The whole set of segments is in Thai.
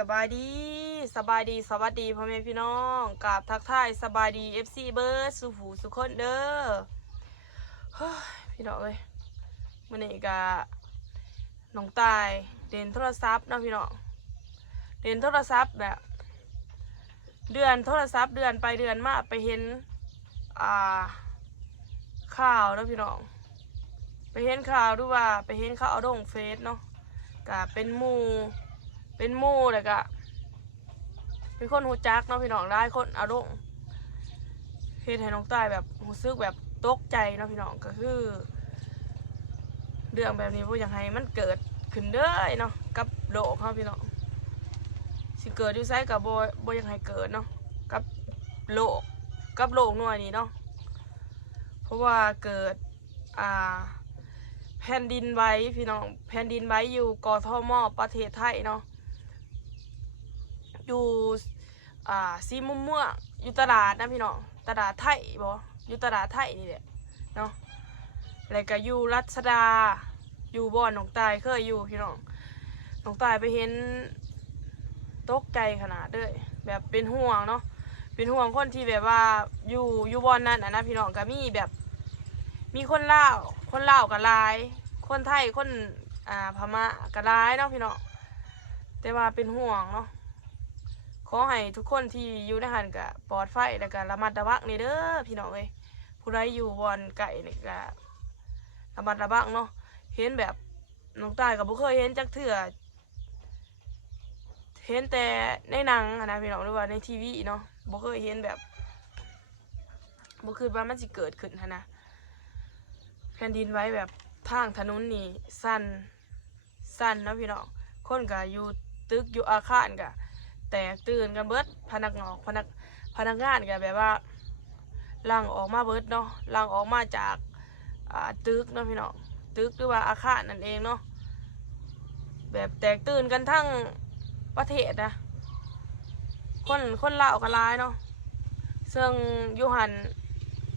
สบายดีสบายดีสวัสดีพ่อแม่พี่น้องกราบทักทายสบายดีFCเบิร์ดสุหูสุขคนเด้อพี่น้องเอ้ยมื้อนี้ก็น้องตายเล่นโทรศัพท์นะพี่น้องเล่นโทรศัพท์แบบเดือนโทรศัพท์เดือนไปเดือนมาไปเห็นข่าวนะพี่น้องไปเห็นข่าวดูว่าไปเห็นข่าวเอาลงเฟซเนาะก็เป็นหมู่แล้วก็เป็นคนหูจักเนาะพี่น้องได้คนเอาลงเฮ็ดให้น้องตายแบบรู้สึกแบบตกใจเนาะพี่น้องก็คือเรื่องแบบนี้บ่อยากให้มันเกิดขึ้นเด้อเนาะกับโลกเฮาพี่น้องสิเกิดอยู่ไสก็บ่อยากให้เกิดเนาะกับโลกหน่วยนี้เนาะเพราะว่าเกิดแผ่นดินไหวพี่น้องแผ่นดินไหวอยู่กทม.ประเทศไทยเนาะอยู่ซีมุมเมืองอยู่ตลาดนะพี่น้องตลาดไทยบ่อยู่ตลาดไทยนี่แหละเนาะแล้วก็อยู่รัชดาอยู่บ่อนน้องตายเคยอยู่พี่น้องน้องตายไปเห็นตกใจขนาดเลยแบบเป็นห่วงเนาะเป็นห่วงคนที่แบบว่าอยู่บ่อนนั้นนะพี่น้องก็มีแบบมีคนลาวก็หลายคนไทยคนพม่าก็หลายเนาะพี่น้องแต่ว่าเป็นห่วงเนาะขอให้ทุกคนที่อยู่ในหันก็ปลอดภัยแล้วก็ระมัดระวังนี่เด้อพี่น้องเอ้ยผู้ใดอยู่บ่อนไก่นี่ก็ระมัดระวังเนาะเห็นแบบน้องตายก็บ่เคยเห็นจักเทื่อเห็นแต่ในหนังนะพี่น้องหรือว่าในทีวีเนาะบ่เคยเห็นแบบบ่คิดว่ามันสิเกิดขึ้นนะแผ่นดินไหวแบบทางถนนนี่สั่นนะพี่น้องคนก็อยู่ตึกอยู่อาคารก็แตกตื่นกันเบิดพนักงานก็แบบว่าลังออกมาเบิดเนาะลังออกมาจากตึกเนาะพี่น้องตึกหรือว่าอาคารนั่นเองเนาะแบบแตกตื่นกันทั้งประเทศนะคนลาวก็หลายเนาะซึ่งยูหัน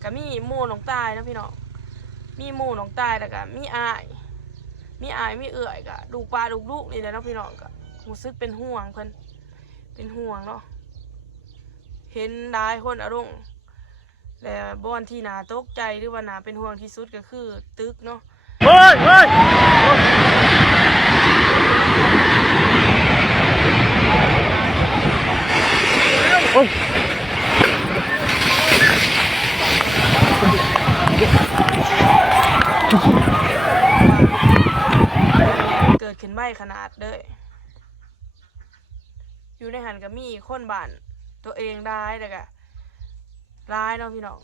ก็มีหมู่น้องตายนะพี่น้องมีหมู่น้องตายแล้วก็มีอายมีเอื่อยก็ลูกปลาลูกนี่แหละเนาะพี่น้องก็รู้สึกเป็นห่วงเพิ่นเป็นห่วงเนาะเห็นได้คนอารมณ์และบ่อนที่น่าตกใจหรือว่าน่าเป็นห่วงที่สุดก็คือตึกเนาะเฮ้ยเกิดขึ้นไวขนาดเลยอยู่ในหันก็มีคนบ้านตัวเองได้แต่ก็ร้ายเนาะพี่น้อง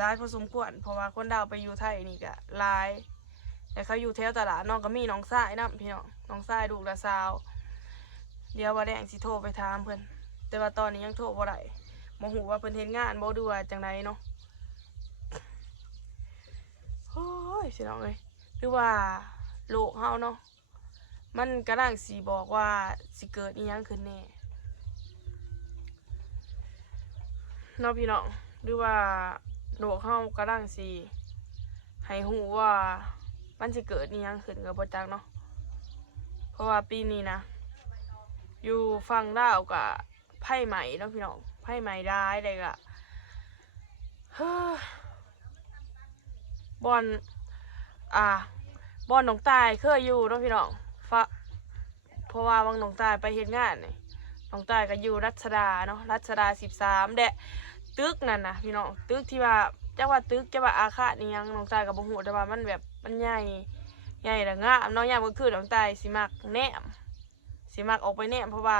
ร้ายพอสมควรเพราะว่าคนดาวไปอยู่ไทยนี่ก็ร้ายแต่เขาอยู่แถวตลาดน้องก็มีน้องทรายนะพี่น้องน้องทรายดูละสาวเดี๋ยวว่าแดงสิโทรไปถามเพิ่นแต่ว่าตอนนี้ยังโทรบ่ได้บ่ฮู้ว่าเพิ่นเฮ็ดงานบ่ดูว่าจังไดเนาะโอ้ยพี่น้องเอ้ยหรือว่าโลกเฮาเนาะมันกำลังสิบอกว่าสิเกิดอีหยังขึ้นแน่เนาะพี่น้องหรือว่าโลกเฮากำลังสิให้ฮู้ว่ามันสิเกิดอีหยังขึ้นกับบ่จักเนาะเพราะว่าปีนี้นะอยู่ฝั่งลาวก็ไผ่ไหม้เนาะพี่น้องไผ่ไหม้ร้ายเลยก็บ่อนบ่อนหนองตายเคยอยู่เนาะพี่น้องเพราะว่าบางหนองตายไปเฮ็ดงานนี่หนองตายก็อยู่รัชดาเนาะรัชดา13แดะตึกนั่นนะพี่น้องตึกที่ว่าจักว่าตึกจักว่าอาคารนี่ยังหนองตายก็บ่ฮู้แต่ว่ามันแบบมันใหญ่แล้วงามเนาะยามมื้อคืนหนองตายสิมักแนมสิมักออกไปแนมเพราะว่า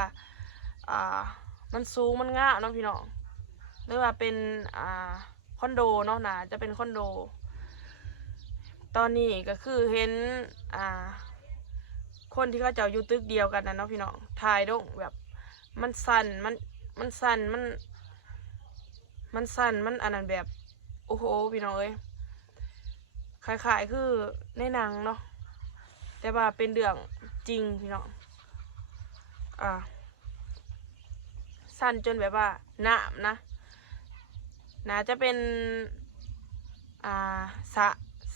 มันสูงมันงามเนาะพี่น้องหรือว่าเป็นคอนโดเนาะน่าจะเป็นคอนโดตอนนี้ก็คือเห็นคนที่เขาเจ้าอยู่ตึกเดียวกันนะเนาะพี่น้องถ่ายลงแบบมันสั่นมันสั่นมันอันนั้นแบบโอ้โหพี่น้องเอ้ยคล้ายๆคือในหนังเนาะแต่ว่าเป็นเรื่องจริงพี่น้องสั่นจนแบบว่าน้ำนะน่าจะเป็น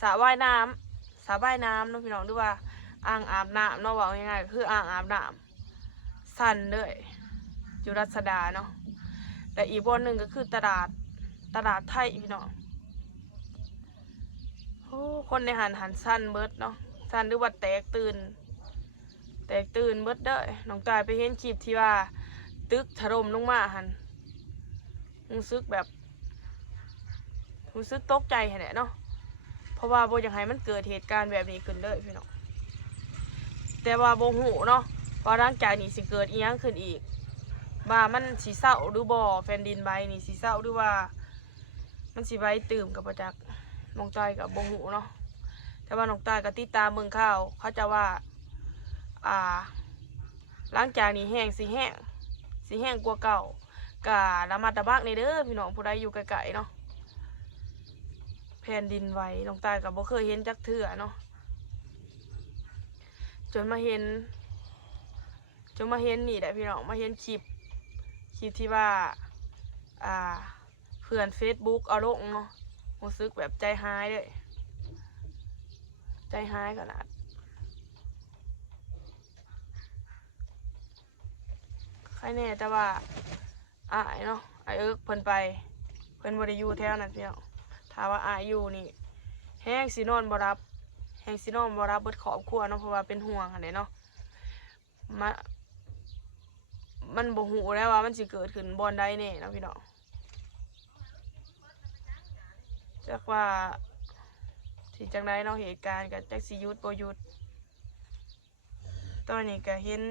สระว่ายน้ำเนาะพี่น้องหรือว่าอ่างอาบน้ำเนาะว่าง่ายๆก็คืออ่างอาบน้ำ สั้นเลยอยู่รัชดาเนาะและอีกบอนหนึ่งก็คือตลาดไทยพี่น้องโอ้คนในหันสั้นเบิดเนาะสั้นหรือว่าแตกตื่นเบิดเด้อน้องตายไปเห็นคลิปที่ว่าตึกถล่มลงมาหันรู้สึกตกใจแหละเนาะเพราะว่าโบอยากให้มันเกิดเหตุการณ์แบบนี้ขึ้นเลยพี่น้องแต่ว่าโบหูเนาะพอหลังจากนี้สิเกิดอีหยังขึ้นอีกว่ามันสีเศร้าหรือบ่แผ่นดินไหวนี่สีเศร้าหรือว่ามันสีไหวตื่มกับประจักษ์น้องตายกับโบหูเนาะแต่ว่าน้องตายกับติดตามเมืองข้าวเขาจะว่าหลังจากนี้แห้งสีแห้งกว่าเก่ากะระมัดระวังในเด้อพี่น้องผู้ใดอยู่ไกลๆเนาะแผ่นดินไหวน้องตายกับบ่เคยเห็นจักเทื่อเนาะจนมาเห็นนี่แหละพี่น้องมาเห็นคลิปที่ว่าเพื่อน Facebook เอาลงเนาะรู้สึกแบบใจหายเลยใจหายขนาดใครแน่แต่ว่าเนาะเอิกเพิ่นบ่ได้อยู่แถวนั้นพี่น้องถ้าว่าอยู่นี่แห้งสินอนบ่รับเบิดครอบครัวเนาะเพราะว่าเป็นห่วงหั่นแหละเนาะมันบ่ฮู้แล้วว่ามันสิเกิดขึ้นบ่อนใดแน่เนาะพี่น้องจักว่าสิจังไดเนาะเหตุการณ์ก็จักสิหยุดบ่หยุดตอนนี้ก็เห็น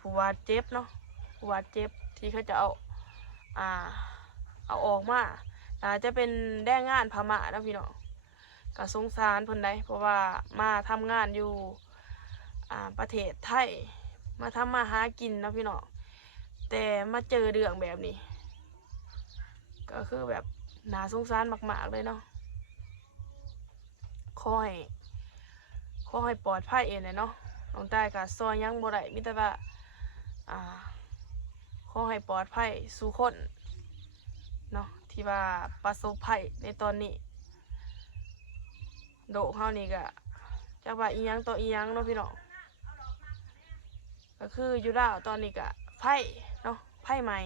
ผู้บาดเจ็บเนาะผู้บาดเจ็บที่เขาจะเอาออกมาจะเป็นแรงงานพม่าเนาะพี่น้องก็สงสารเพิ่นได้เพราะว่ามาทำงานอยู่ประเทศไทยมาทำมาหากินเนาะพี่น้องแต่มาเจอเรื่องแบบนี้ก็คือแบบน่าสงสารมากๆเลยเนาะขอให้ปลอดภัยเองเลยเนาะน้องตายกับซอยยังบ่ได้มิแต่ว่าขอให้ปลอดภัยสู่คนเนาะที่ว่าประสบภัยในตอนนี้โดเฮานี่ก็จักว่าอีหยังต่ออีหยังเนาะพี่น้องก็คืออยู่ลาวตอนนี้ก็ไฟเนาะไฟใหม่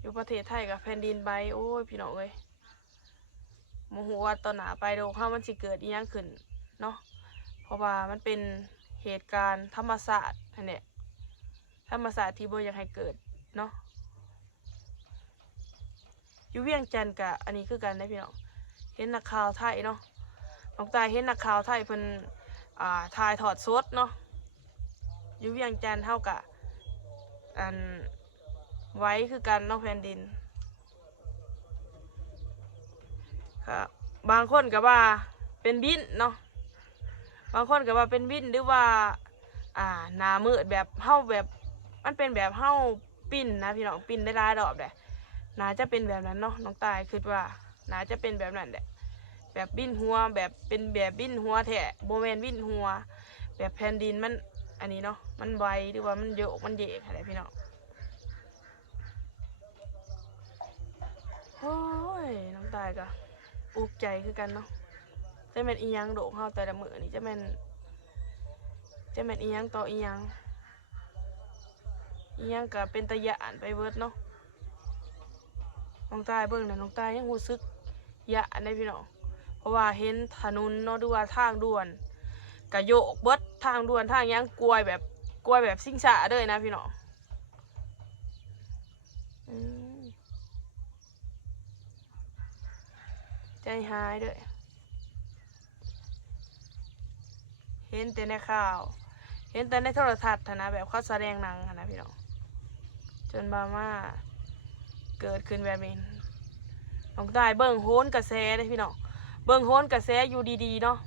อยู่ประเทศไทยกับแผ่นดินไหวโอ้ยพี่น้องเอ้ยโมโหว่าตอนหนาไปโดเฮามันสิเกิดอีหยังขึ้นเนาะเพราะว่ามันเป็นเหตุการณ์ธรรมศาสตร์นั่นแหละธรรมศาสตร์ที่บ่อยากให้เกิดเนาะอยู่เวียงจันทน์กะอันนี้คือกันได้พี่น้องเห็นนักข่าวไทยเนาะน้องตายเห็นนักข่าวไทยเพิ่นถ่ายทอดสดเนาะอยู่เวียงจันทน์เท่ากับไว้คือกันเนาะแผ่นดินครับบางคนก็ว่าเป็นบินเนาะบางคนก็ว่าเป็นบินหรือว่าหน้ามืดแบบเฮาแบบมันเป็นแบบเฮาปิ้นนะพี่น้องปิ้นได้หลายรอบเลยน่าจะเป็นแบบนั้นเนาะน้องตายคิดว่าน่าจะเป็นแบบนั้นแหละแบบบินหัวแบบเป็นแบบบินหัวแท้โบแมนบินหัวแบบแผ่นดินมันอันนี้เนาะมันไวหรือว่ามันโยกมันเยกอะไรพี่น้องโอ้ยน้องตายก็อุกใจคือกันเนาะจะเป็นอีหยังโดกเข้าแต่ละมือนี่จะเป็นอีหยังต่ออีหยังก็เป็นตะยานไปเวิร์ดเนาะน้องตายเบิ่งนะน้องตายยังรู้สึกยะในพี่น้องเพราะว่าเห็นถนนเนาะดูว่าทางด่วนกะโยกเบิดทางด่วนทางยังกลวยแบบซิ่งซ่าเลยนะพี่น้องใจหายด้วยเห็นแต่ในข่าวเห็นแต่ในโทรทัศน์นะแบบเขาแสดงหนังนะพี่น้องจนบามาเกิดขึ้นแบบนี้น้องตายเบิ่งโหนกระแสเลยพี่น้องเบิ่งโหนกระแสอยู่ดีๆเนาะ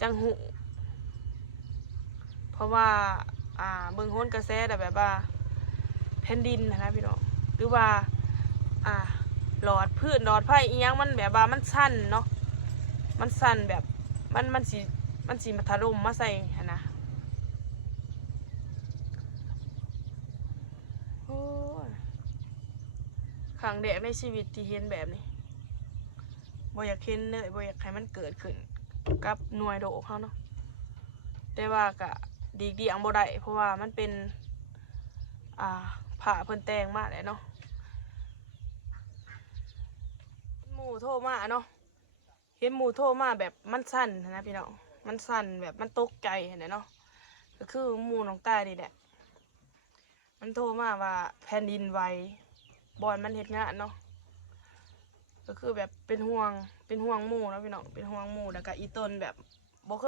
จังหูเพราะว่าเบิ่งโหนกระแสแต่แบบว่าแผ่นดินนะพี่น้องหรือว่าหลอดพื้นหลอดไฟอีหยังมันแบบว่ามันสั่นเนาะมันสั่นแบบมันสีมาถล่มมาใส่นะโอ้ครั้งแรกในชีวิตที่เห็นแบบนี้บ่อยากเห็นเลยบ่อยากให้มันเกิดขึ้นกับหน่วยโดเขาเนาะ แต่ว่าก็ดีกเดียงบ่ได้เพราะว่ามันเป็นผ่าเพิ่นแต่งมาแหละเนาะหมู่โทรมาเนาะเห็นหมู่โทรมาแบบมันสั่นนะพี่น้องมันสั่นแบบมันตกใจเห็นไหมเนาะก็คือหมู่น้องตานี่แหละมันโทรมาว่าแผ่นดินไหวบอนมันเฮ็ดงานเนาะก็คือแบบเป็นห่วงหมู่เนาะพี่น้องเป็นห่วงหมู่แล้วก็อีต้นแบบบ่เ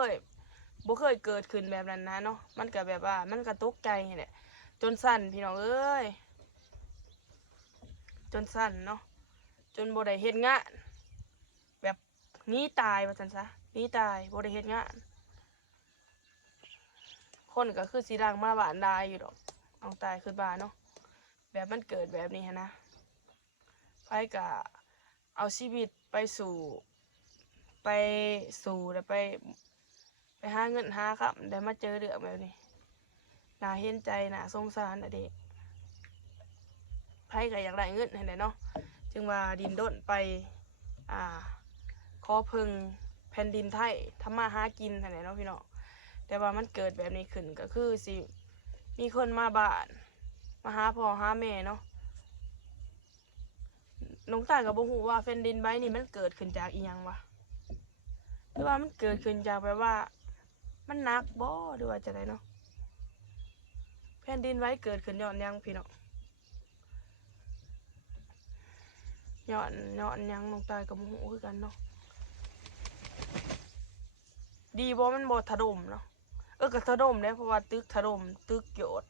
คยเกิดขึ้นแบบนั้นนะเนาะมันก็แบบว่ามันก็ตกใจนี่แหละจนสั่นพี่น้องเอ้ยจนสั่นเนาะจนบ่ได้เฮ็ดงานแบบหนีตายว่าซั่นซะหนีตายบ่ได้เฮ็ดงานคนก็คือสิดังมาบ้านได้อยู่ดอกเอาตายคือบ้านเนาะแบบมันเกิดแบบนี้นะไผก็เอาชีวิตไปสู่แล้วไปหาเงินหาครับได้มาเจอเรื่องแบบนี้น่าเห็นใจน่าสงสารอะเด็กไผก็อยากได้เงินให้ได้เนาะจึงว่าดินด้นไปขอพึ่งแผ่นดินไทยทำมาหากินให้ได้เนาะพี่น้องแต่ว่ามันเกิดแบบนี้ขึ้นก็คือสิมีคนมาบ้านมาหาพ่อหาแม่เนาะน้องตายกับบ่ฮู้ว่าแผ่นดินไหวนี่มันเกิดขึ้นจากอีหยังวะหรือว่ามันเกิดขึ้นจากแบบว่ามันหนักบ่หรือว่าจะไดเนาะแผ่นดินไหวเกิดขึ้นย้อนยังพี่น้องย้อนยังน้องตายกับบ่ฮู้คือกันเนาะดีบ่มันบ่ถล่มเนาะก็ถล่มได้เพราะว่าตึกถล่มตึกโยด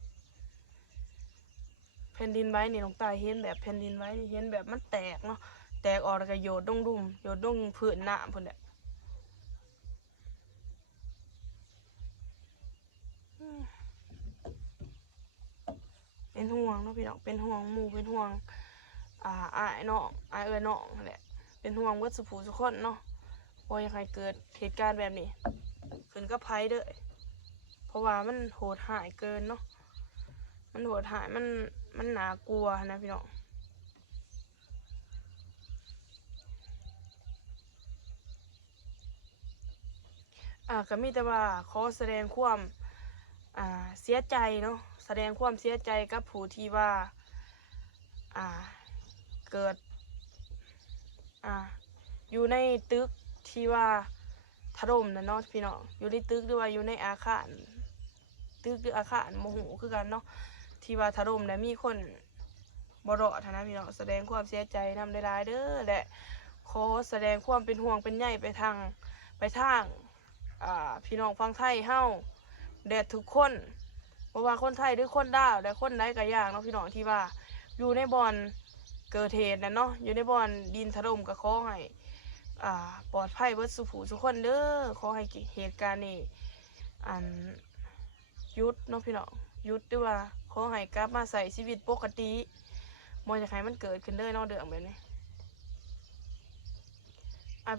แผ่นดินไหวนี่น้องตายเห็นแบบแผ่นดินไหวเห็นแบบมันแตกเนาะแตกออกแล้วก็โยดโยดลงพื้นน้ำพุ่นแหละเป็นห่วงเนาะพี่น้องเป็นห่วงหมู่เป็นห่วงอ้ายน้องอ้ายน้องนั่นแหละเป็นห่วงเบิดสุผู้ทุกคนเนาะบ่อยากให้เกิดเหตุการณ์แบบนี้ขึ้นกับไผเด้อเพราะว่ามันโหดร้ายเกินเนาะมันโหดร้ายมันน่ากลัวนะพี่น้องก็มีแต่ว่าขอแสดงความเสียใจเนาะแสดงความเสียใจกับผู้ที่ว่าเกิดอยู่ในตึกที่ว่าถล่มนะเนาะพี่น้องอยู่ในตึกหรือว่าอยู่ในอาคารตึกหรืออาคารโมโหคือกันเนาะที่ว่าถล่มและมีคนบ่รอดนะพี่น้องแสดงความเสียใจนำได้หลายเด้อและขอแสดงความเป็นห่วงเป็นใยไปทางพี่น้องฟังไทยเฮาแด่ทุกคนบ่ว่าคนไทยหรือคนลาวและคนใดก็อย่างเนาะพี่น้องที่ว่าอยู่ในบ่อนเกิดเหตุนะเนาะอยู่ในบ่อนดินถล่มก็ขอให้ปลอดภัยเบิดสุขทุกคนเด้อขอให้เหตุการณ์นี้หยุดเนาะพี่น้องหยุดด้วยว่าขอให้กลับมาใส่ชีวิตปกติบ่อยากให้มันเกิดขึ้นเลยเนาะเดือดแบบนี้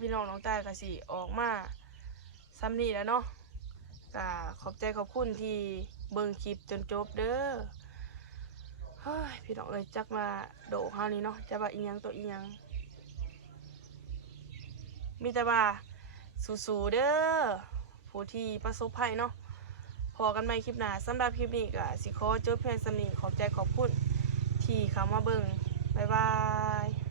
พี่น้องน้องตายก็สิออกมาซ้ำนี่แล้วเนาะก็ขอบใจขอบคุณที่เบิ่งคลิปจนจบเด้อเฮ้ยพี่น้องจักมาโดดเฮานี่เนาะจะว่าอีหยังตัวอีหยังมีแต่ว่าสู้ๆเด้อผู้ที่ประสบภัยเนาะพอกันใหม่คลิปหน้าสำหรับคลิปนี้ก็สิขอจบเพียงส่ำนี้ขอบใจขอบคุณที่เข้ามาเบิ่งบ๊ายบาย